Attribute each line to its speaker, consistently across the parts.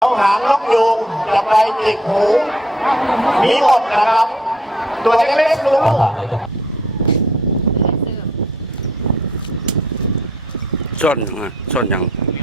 Speaker 1: ต้องหางนกยูงจะไปจิกหูมีหมดนะครับ ตัวเล็กๆลูก
Speaker 2: ส้นส้นยัง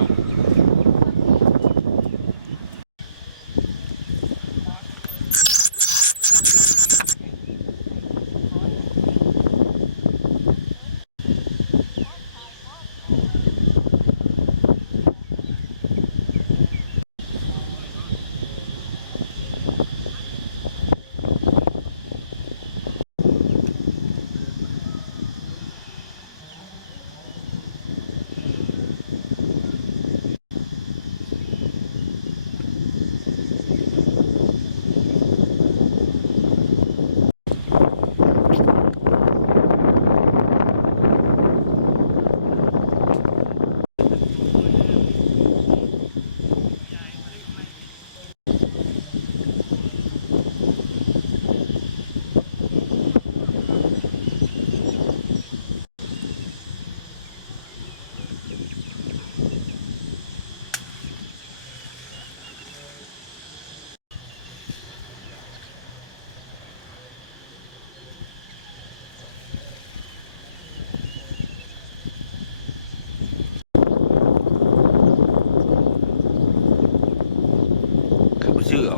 Speaker 2: ชื่อเอา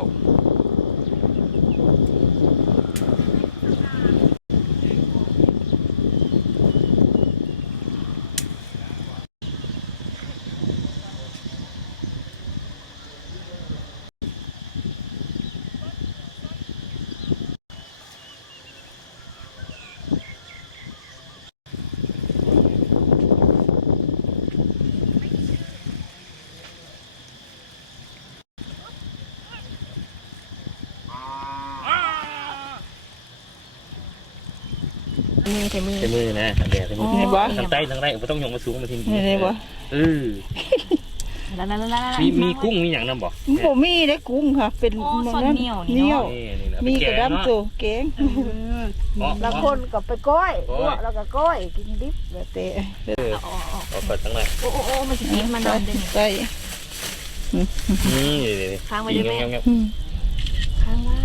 Speaker 3: ใช้มือนะทำแดดใช้มือ
Speaker 4: นี่บ่
Speaker 3: ทางใต้ทางไรไม่ต้องยงมาสูงมาทิ้ง
Speaker 4: นี่บ่
Speaker 3: มีกุ้งมีอย่างนั้นบ่
Speaker 4: ผมมีได้กุ้งค่ะ เป็นเหนียวมีกระดำโจแกงแล้วคนกับไปก้อยแล้วก็ก้อยกินดิบแบบเตะ
Speaker 3: เอาเปิดทั้งไหน
Speaker 5: โอ้มันจะกินมันโดนเด่น
Speaker 4: ใส่
Speaker 3: นี่
Speaker 5: ค้างไว้ได้ไหม
Speaker 3: เงี้ย
Speaker 5: ค้างไว้